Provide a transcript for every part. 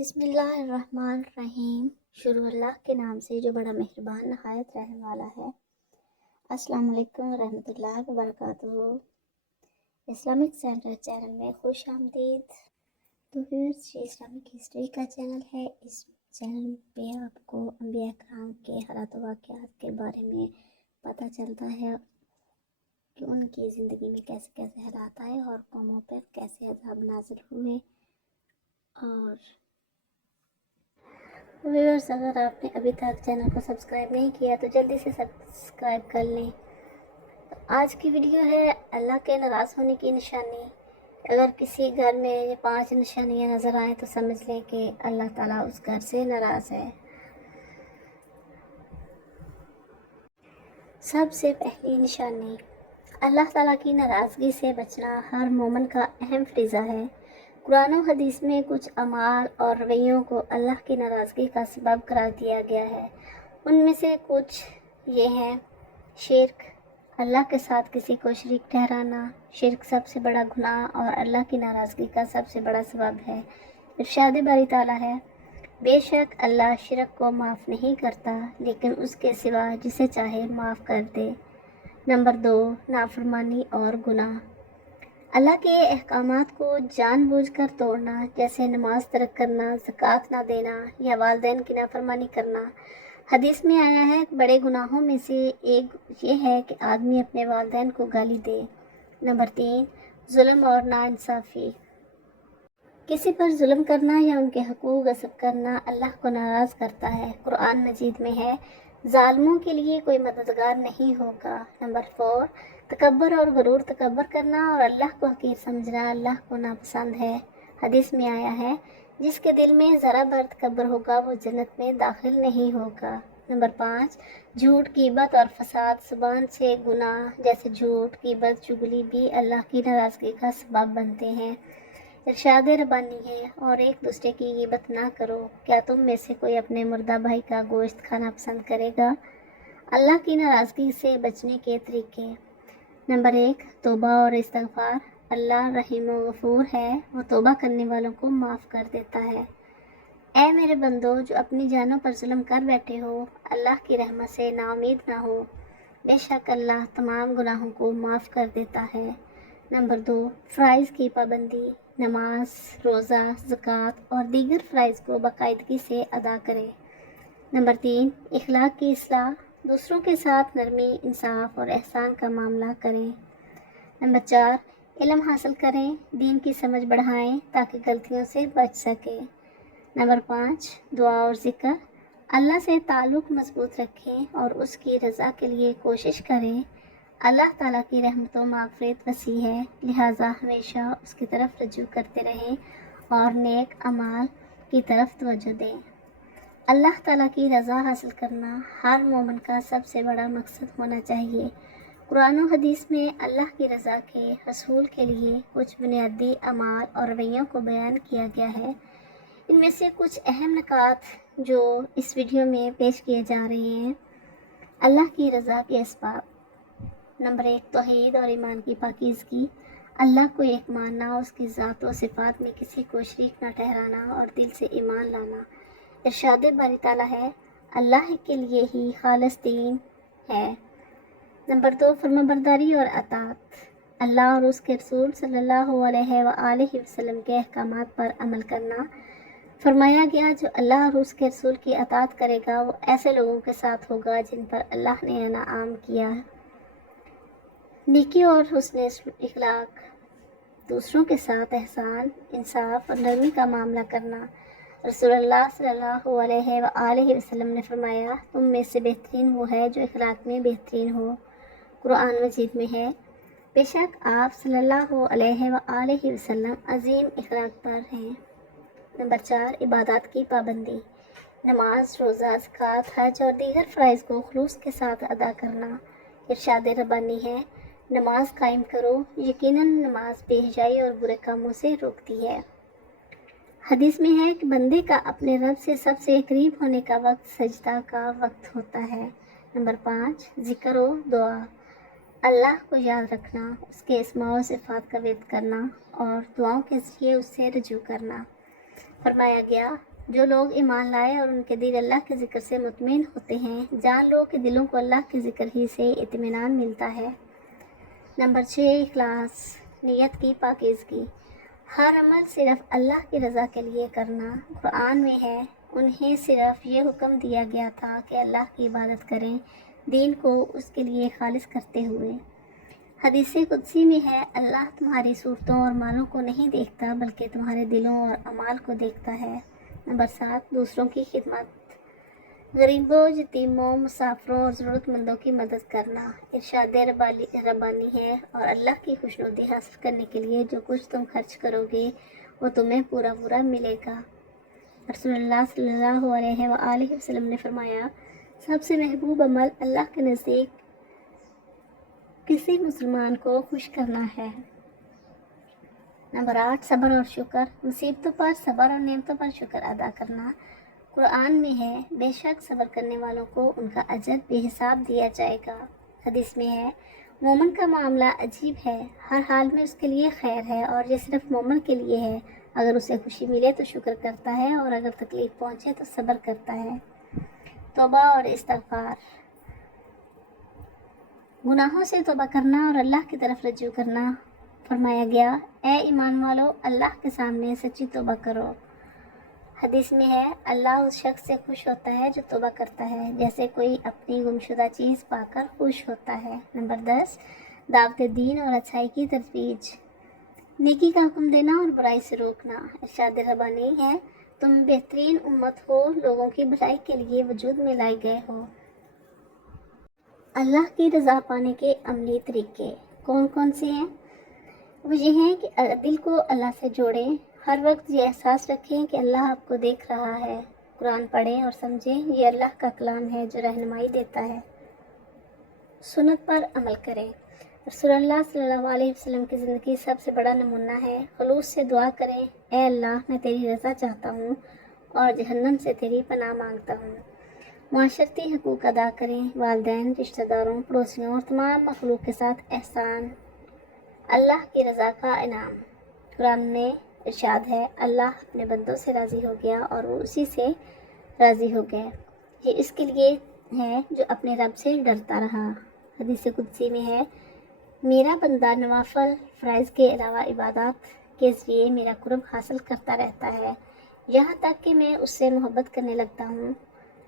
بسم اللہ الرحمن الرحیم۔ شروع اللہ کے نام سے جو بڑا مہربان نہایت رحم والا ہے۔ السلام علیکم ورحمۃ اللہ وبرکاتہ۔ اسلامک سینٹر چینل میں خوش آمدید۔ تو ویورز، یہ اسلامک ہسٹری کا چینل ہے۔ اس چینل پہ آپ کو انبیاء کرام کے حالات و واقعات کے بارے میں پتہ چلتا ہے کہ ان کی زندگی میں کیسے کیسے حالات آئے اور قوموں پر کیسے عذاب نازل ہوئے۔ اور ویورز، اگر آپ نے ابھی تک چینل کو سبسکرائب نہیں کیا تو جلدی سے سبسکرائب کر لیں۔ تو آج کی ویڈیو ہے اللہ کے ناراض ہونے کی نشانی۔ اگر کسی گھر میں یہ 5 نشانیاں نظر آئیں تو سمجھ لیں کہ اللہ تعالیٰ اس گھر سے ناراض ہے۔ سب سے پہلی نشانی، اللہ تعالیٰ کی ناراضگی سے بچنا ہر مومن کا اہم فریضہ ہے۔ قرآن و حدیث میں کچھ اعمال اور رویوں کو اللہ کی ناراضگی کا سبب قرار دیا گیا ہے۔ ان میں سے کچھ یہ ہیں: شرک، اللہ کے ساتھ کسی کو شریک ٹھہرانا۔ شرک سب سے بڑا گناہ اور اللہ کی ناراضگی کا سب سے بڑا سبب ہے۔ ارشاد باری تعالیٰ ہے: بے شک اللہ شرک کو معاف نہیں کرتا لیکن اس کے سوا جسے چاہے معاف کر دے۔ نمبر 2، نافرمانی اور گناہ۔ اللہ کے احکامات کو جان بوجھ کر توڑنا، جیسے نماز ترک کرنا، زکوٰۃ نہ دینا یا والدین کی نافرمانی کرنا۔ حدیث میں آیا ہے کہ بڑے گناہوں میں سے ایک یہ ہے کہ آدمی اپنے والدین کو گالی دے۔ نمبر 3، ظلم اور ناانصافی۔ کسی پر ظلم کرنا یا ان کے حقوق غصب کرنا اللہ کو ناراض کرتا ہے۔ قرآن مجید میں ہے: ظالموں کے لیے کوئی مددگار نہیں ہوگا۔ نمبر 4، تکبر اور غرور۔ تکبر کرنا اور اللہ کو حقیر سمجھنا اللہ کو ناپسند ہے۔ حدیث میں آیا ہے: جس کے دل میں ذرا بھر تکبر ہوگا وہ جنت میں داخل نہیں ہوگا۔ نمبر 5، جھوٹ، غیبت اور فساد۔ زبان سے گناہ جیسے جھوٹ، غیبت، چغلی بھی اللہ کی ناراضگی کا سبب بنتے ہیں۔ ارشاد ربانی ہے: اور ایک دوسرے کی غیبت نہ کرو۔ کیا تم میں سے کوئی اپنے مردہ بھائی کا گوشت کھانا پسند کرے گا؟ اللہ کی ناراضگی سے بچنے کے طریقے۔ نمبر 1، توبہ اور استغفار۔ اللہ رحیم و غفور ہے، وہ توبہ کرنے والوں کو معاف کر دیتا ہے۔ اے میرے بندو جو اپنی جانوں پر ظلم کر بیٹھے ہو، اللہ کی رحمت سے نا امید نہ ہو، بے شک اللہ تمام گناہوں کو معاف کر دیتا ہے۔ نمبر 2، فرائض کی پابندی۔ نماز، روزہ، زکوٰۃ اور دیگر فرائض کو باقاعدگی سے ادا کریں۔ نمبر 3، اخلاق کی اصلاح۔ دوسروں کے ساتھ نرمی، انصاف اور احسان کا معاملہ کریں۔ نمبر 4، علم حاصل کریں، دین کی سمجھ بڑھائیں تاکہ غلطیوں سے بچ سکیں۔ نمبر 5، دعا اور ذکر۔ اللہ سے تعلق مضبوط رکھیں اور اس کی رضا کے لیے کوشش کریں۔ اللہ تعالیٰ کی رحمت و مغفرت وسیع ہے، لہٰذا ہمیشہ اس کی طرف رجوع کرتے رہیں اور نیک اعمال کی طرف توجہ دیں۔ اللہ تعالیٰ کی رضا حاصل کرنا ہر مومن کا سب سے بڑا مقصد ہونا چاہیے۔ قرآن و حدیث میں اللہ کی رضا کے حصول کے لیے کچھ بنیادی اعمال اور رویوں کو بیان کیا گیا ہے۔ ان میں سے کچھ اہم نکات جو اس ویڈیو میں پیش کیے جا رہے ہیں۔ اللہ کی رضا کے اسباب۔ نمبر 1، توحید اور ایمان کی پاکیزگی۔ اللہ کو ایک ماننا، اس کی ذات و صفات میں کسی کو شریک نہ ٹھہرانا اور دل سے ایمان لانا۔ ارشاد باری تعالیٰ ہے: اللہ کے لیے ہی خالص دین ہے۔ نمبر 2، فرمانبرداری اور اطاعت۔ اللہ اور اس کے رسول صلی اللہ علیہ وآلہ وسلم کے احکامات پر عمل کرنا۔ فرمایا گیا: جو اللہ اور اس کے رسول کی اطاعت کرے گا وہ ایسے لوگوں کے ساتھ ہوگا جن پر اللہ نے انعام کیا۔ نیکی اور حسن اخلاق۔ دوسروں کے ساتھ احسان، انصاف اور نرمی کا معاملہ کرنا۔ رسول اللہ صلی اللہ علیہ وآلہ وسلم نے فرمایا: تم میں سے بہترین وہ ہے جو اخلاق میں بہترین ہو۔ قرآن مجید میں ہے: بے شک آپ صلی اللہ علیہ وآلہ وسلم عظیم اخلاق پر ہیں۔ نمبر 4، عبادات کی پابندی۔ نماز، روزہ، زکوٰۃ، حج اور دیگر فرائض کو خلوص کے ساتھ ادا کرنا۔ ارشاد ربانی ہے: نماز قائم کرو، یقیناً نماز بے حیائی اور برے کاموں سے روکتی ہے۔ حدیث میں ہے کہ بندے کا اپنے رب سے سب سے قریب ہونے کا وقت سجدہ کا وقت ہوتا ہے۔ نمبر 5، ذکر و دعا۔ اللہ کو یاد رکھنا، اس کے اسماء و صفات کا ورد کرنا اور دعاؤں کے ذریعے اس سے رجوع کرنا۔ فرمایا گیا: جو لوگ ایمان لائے اور ان کے دل اللہ کے ذکر سے مطمئن ہوتے ہیں، جان لو کہ دلوں کو اللہ کے ذکر ہی سے اطمینان ملتا ہے۔ نمبر 6، اخلاص، نیت کی پاکیزگی۔ ہر عمل صرف اللہ کی رضا کے لیے کرنا۔ قرآن میں ہے، انہیں صرف یہ حکم دیا گیا تھا کہ اللہ کی عبادت کریں، دین کو اس کے لیے خالص کرتے ہوئے۔ حدیث قدسی میں ہے، اللہ تمہاری صورتوں اور مالوں کو نہیں دیکھتا بلکہ تمہارے دلوں اور اعمال کو دیکھتا ہے۔ نمبر 7، دوسروں کی خدمت، غریبوں، یتیموں، مسافروں اور ضرورت مندوں کی مدد کرنا۔ ارشاد ربانی ہے، اور اللہ کی خوشنودی حاصل کرنے کے لیے جو کچھ تم خرچ کرو گے وہ تمہیں پورا پورا ملے گا۔ رسول اللہ صلی اللہ علیہ وآلہ وسلم نے فرمایا، سب سے محبوب عمل اللہ کے نزدیک کسی مسلمان کو خوش کرنا ہے۔ نمبر 8، صبر اور شکر، مصیبتوں پر صبر اور نعمتوں پر شکر ادا کرنا۔ قرآن میں ہے، بے شک صبر کرنے والوں کو ان کا اجر بے حساب دیا جائے گا۔ حدیث میں ہے، مومن کا معاملہ عجیب ہے، ہر حال میں اس کے لیے خیر ہے اور یہ صرف مومن کے لیے ہے، اگر اسے خوشی ملے تو شکر کرتا ہے اور اگر تکلیف پہنچے تو صبر کرتا ہے۔ توبہ اور استغفار، گناہوں سے توبہ کرنا اور اللہ کی طرف رجوع کرنا۔ فرمایا گیا، اے ایمان والو، اللہ کے سامنے سچی توبہ کرو۔ حدیث میں ہے، اللہ اس شخص سے خوش ہوتا ہے جو توبہ کرتا ہے، جیسے کوئی اپنی گمشدہ چیز پا کر خوش ہوتا ہے۔ نمبر 10، دعوت دین اور اچھائی کی ترویج، نیکی کا حکم دینا اور برائی سے روکنا۔ ارشاد ربانی ہے، تم بہترین امت ہو، لوگوں کی بھلائی کے لیے وجود میں لائے گئے ہو۔ اللہ کی رضا پانے کے عملی طریقے کون کون سے ہیں؟ وہ یہ ہیں کہ دل کو اللہ سے جوڑیں، ہر وقت یہ احساس رکھیں کہ اللہ آپ کو دیکھ رہا ہے۔ قرآن پڑھیں اور سمجھیں، یہ اللہ کا کلام ہے جو رہنمائی دیتا ہے۔ سنت پر عمل کریں، رسول اللہ صلی اللہ علیہ وسلم کی زندگی سب سے بڑا نمونہ ہے۔ خلوص سے دعا کریں، اے اللہ، میں تیری رضا چاہتا ہوں اور جہنم سے تیری پناہ مانگتا ہوں۔ معاشرتی حقوق ادا کریں، والدین، رشتہ داروں، پڑوسیوں اور تمام مخلوق کے ساتھ احسان اللہ کی رضا کا انعام۔ قرآن میں ارشاد ہے، اللہ اپنے بندوں سے راضی ہو گیا اور وہ اسی سے راضی ہو گئے، یہ اس کے لیے ہے جو اپنے رب سے ڈرتا رہا۔ حدیث قدسی میں ہے، میرا بندہ نوافل فرائض کے علاوہ عبادات کے ذریعے میرا قرب حاصل کرتا رہتا ہے، یہاں تک کہ میں اس سے محبت کرنے لگتا ہوں۔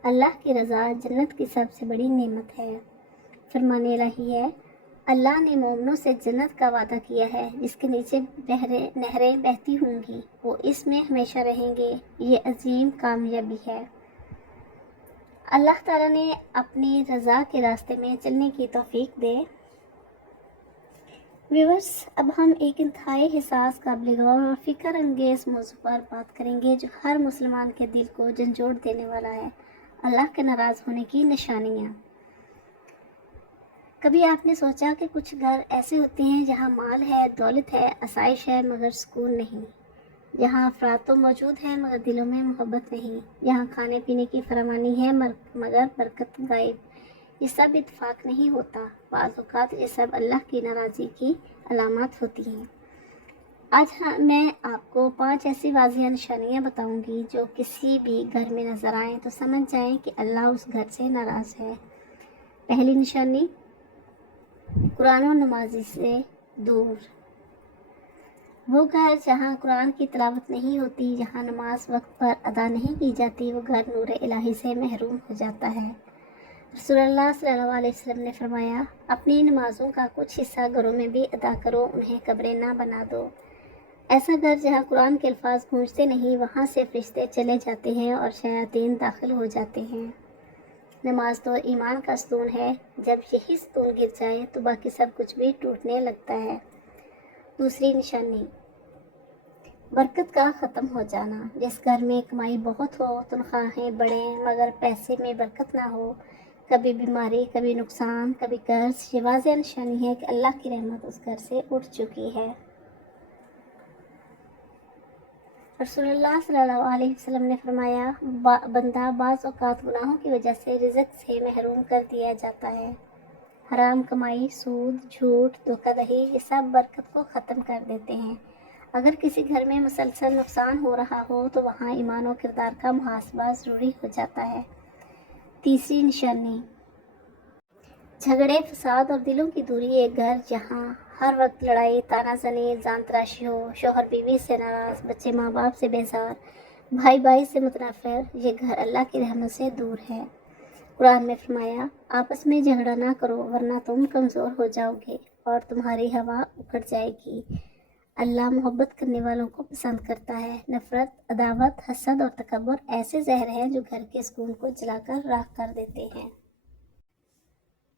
اللہ کی رضا جنت کی سب سے بڑی نعمت ہے۔ فرمان الہی ہے، اللہ نے مومنوں سے جنت کا وعدہ کیا ہے جس کے نیچے نہریں بہتی ہوں گی، وہ اس میں ہمیشہ رہیں گے، یہ عظیم کامیابی ہے۔ اللہ تعالیٰ نے اپنی رضا کے راستے میں چلنے کی توفیق دے۔ ویورز، اب ہم ایک انتہائی حساس، قابل غور اور فکر انگیز موضوع پر بات کریں گے جو ہر مسلمان کے دل کو جھنجھوڑ دینے والا ہے، اللہ کے ناراض ہونے کی نشانیاں۔ کبھی آپ نے سوچا کہ کچھ گھر ایسے ہوتے ہیں جہاں مال ہے، دولت ہے، آسائش ہے، مگر سکون نہیں، جہاں افراد تو موجود ہیں مگر دلوں میں محبت نہیں، جہاں کھانے پینے کی فراوانی ہے مگر برکت غائب۔ یہ سب اتفاق نہیں ہوتا، بعض اوقات یہ سب اللہ کی ناراضی کی علامات ہوتی ہیں۔ آج میں آپ کو 5 ایسی واضح نشانیاں بتاؤں گی جو کسی بھی گھر میں نظر آئیں تو سمجھ جائیں کہ اللہ اس گھر سے ناراض ہے۔ پہلی نشانی، قرآن و نمازی سے دور۔ وہ گھر جہاں قرآن کی تلاوت نہیں ہوتی، جہاں نماز وقت پر ادا نہیں کی جاتی، وہ گھر نور الہی سے محروم ہو جاتا ہے۔ رسول اللہ صلی اللہ علیہ وسلم نے فرمایا، اپنی نمازوں کا کچھ حصہ گھروں میں بھی ادا کرو، انہیں قبریں نہ بنا دو۔ ایسا گھر جہاں قرآن کے الفاظ گونجتے نہیں، وہاں سے فرشتے چلے جاتے ہیں اور شیاطین داخل ہو جاتے ہیں۔ نماز تو ایمان کا ستون ہے، جب یہی ستون گر جائے تو باقی سب کچھ بھی ٹوٹنے لگتا ہے۔ دوسری نشانی، برکت کا ختم ہو جانا۔ جس گھر میں کمائی بہت ہو، تنخواہیں بڑھیں مگر پیسے میں برکت نہ ہو، کبھی بیماری، کبھی نقصان، کبھی قرض، یہ واضح نشانی ہے کہ اللہ کی رحمت اس گھر سے اٹھ چکی ہے۔ رسول اللہ صلی اللہ علیہ وسلم نے فرمایا، بندہ بعض اوقات گناہوں کی وجہ سے رزق سے محروم کر دیا جاتا ہے۔ حرام کمائی، سود، جھوٹ، دھوکہ دہی، یہ سب برکت کو ختم کر دیتے ہیں۔ اگر کسی گھر میں مسلسل نقصان ہو رہا ہو تو وہاں ایمان و کردار کا محاسبہ ضروری ہو جاتا ہے۔ تیسری نشانی، جھگڑے، فساد اور دلوں کی دوری۔ ایک گھر جہاں ہر وقت لڑائی، تانا زنی، جان تراشی ہو، شوہر بیوی سے ناراض، بچے ماں باپ سے بیزار، بھائی بھائی سے متنفر، یہ گھر اللہ کی رحمت سے دور ہے۔ قرآن میں فرمایا، آپس میں جھگڑا نہ کرو ورنہ تم کمزور ہو جاؤ گے اور تمہاری ہوا اکھڑ جائے گی۔ اللہ محبت کرنے والوں کو پسند کرتا ہے۔ نفرت، عداوت، حسد اور تکبر ایسے زہر ہیں جو گھر کے سکون کو جلا کر راکھ کر دیتے ہیں۔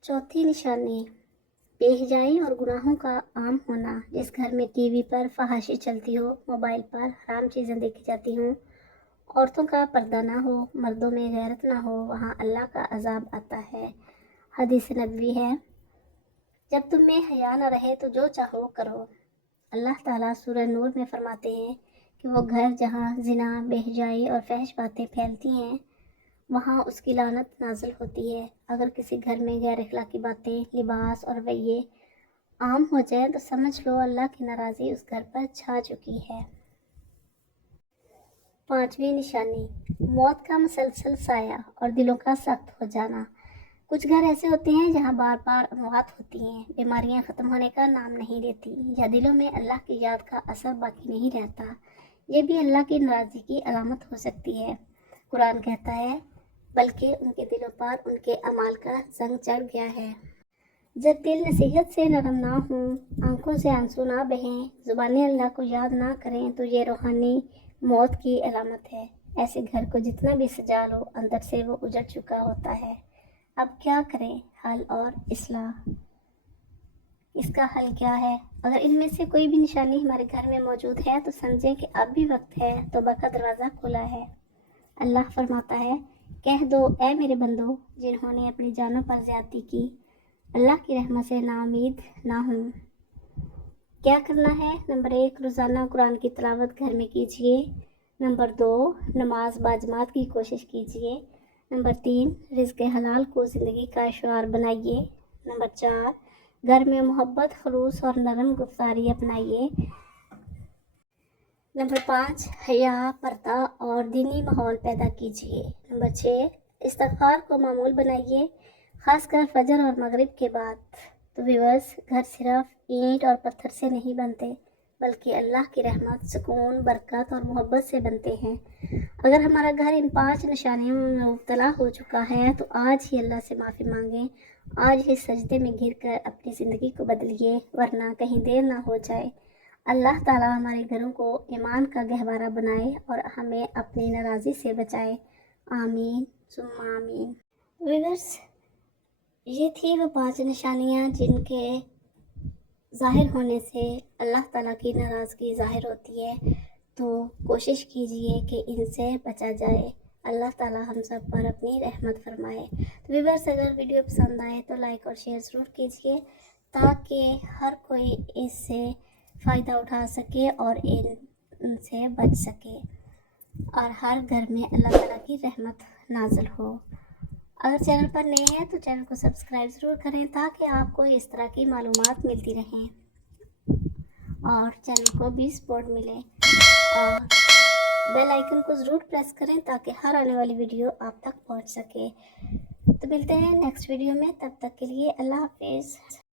چوتھی نشانی، بے حیائی اور گناہوں کا عام ہونا۔ جس گھر میں ٹی وی پر فحاشی چلتی ہو، موبائل پر حرام چیزیں دیکھی جاتی ہوں، عورتوں کا پردہ نہ ہو، مردوں میں غیرت نہ ہو، وہاں اللہ کا عذاب آتا ہے۔ حدیث نبوی ہے، جب تم میں حیا نہ رہے تو جو چاہو کرو۔ اللہ تعالیٰ سورہ نور میں فرماتے ہیں کہ وہ گھر جہاں زنا، بے حیائی اور فحش باتیں پھیلتی ہیں وہاں اس کی لعنت نازل ہوتی ہے۔ اگر کسی گھر میں غیر اخلاقی باتیں، لباس اور رویے عام ہو جائیں تو سمجھ لو اللہ کی ناراضی اس گھر پر چھا چکی ہے۔ پانچویں نشانی، موت کا مسلسل سایہ اور دلوں کا سخت ہو جانا۔ کچھ گھر ایسے ہوتے ہیں جہاں بار بار اموات ہوتی ہیں، بیماریاں ختم ہونے کا نام نہیں لیتی، یا دلوں میں اللہ کی یاد کا اثر باقی نہیں رہتا۔ یہ بھی اللہ کی ناراضی کی علامت ہو سکتی ہے۔ قرآن کہتا ہے، بلکہ ان کے دلوں پر ان کے اعمال کا زنگ چڑھ گیا ہے۔ جب دل نصیحت سے نرم نہ ہوں، آنکھوں سے آنسو نہ بہیں، زبانیں اللہ کو یاد نہ کریں تو یہ روحانی موت کی علامت ہے۔ ایسے گھر کو جتنا بھی سجا لو، اندر سے وہ اجڑ چکا ہوتا ہے۔ اب کیا کریں؟ حل اور اصلاح۔ اس کا حل کیا ہے؟ اگر ان میں سے کوئی بھی نشانی ہمارے گھر میں موجود ہے تو سمجھیں کہ اب بھی وقت ہے، توبہ کا دروازہ کھلا ہے۔ اللہ فرماتا ہے، کہہ دو اے میرے بندو جنہوں نے اپنی جانوں پر زیادتی کی، اللہ کی رحمت سے نا امید نہ ہوں۔ کیا کرنا ہے؟ نمبر 1، روزانہ قرآن کی تلاوت گھر میں کیجیے۔ نمبر 2، نماز باجماعت کی کوشش کیجیے۔ نمبر 3، رزق حلال کو زندگی کا شعار بنائیے۔ نمبر 4، گھر میں محبت، خلوص اور نرم گفتاری اپنائیے۔ نمبر 5، حیا، پردہ اور دینی ماحول پیدا کیجیے۔ نمبر 6، استغفار کو معمول بنائیے، خاص کر فجر اور مغرب کے بعد۔ تو ویورز، گھر صرف اینٹ اور پتھر سے نہیں بنتے بلکہ اللہ کی رحمت، سکون، برکت اور محبت سے بنتے ہیں۔ اگر ہمارا گھر ان 5 نشانیوں میں مبتلا ہو چکا ہے تو آج ہی اللہ سے معافی مانگیں، آج ہی سجدے میں گر کر اپنی زندگی کو بدلیے ورنہ کہیں دیر نہ ہو جائے۔ اللہ تعالیٰ ہمارے گھروں کو ایمان کا گہوارہ بنائے اور ہمیں اپنی ناراضی سے بچائے۔ آمین ثم آمین۔ ویورز، یہ تھی وہ 5 نشانیاں جن کے ظاہر ہونے سے اللہ تعالیٰ کی ناراضگی ظاہر ہوتی ہے، تو کوشش کیجیے کہ ان سے بچا جائے۔ اللہ تعالیٰ ہم سب پر اپنی رحمت فرمائے۔ تو ویورز، اگر ویڈیو پسند آئے تو لائک اور شیئر ضرور کیجیے تاکہ ہر کوئی اس سے فائدہ اٹھا سکے اور ان سے بچ سکے اور ہر گھر میں اللہ تعالیٰ کی رحمت نازل ہو۔ اگر چینل پر نئے ہیں تو چینل کو سبسکرائب ضرور کریں تاکہ آپ کو اس طرح کی معلومات ملتی رہیں اور چینل کو بھی سپورٹ ملے، اور بیل آئیکن کو ضرور پریس کریں تاکہ ہر آنے والی ویڈیو آپ تک پہنچ سکے۔ تو ملتے ہیں نیکسٹ ویڈیو میں، تب تک کے لیے اللہ حافظ۔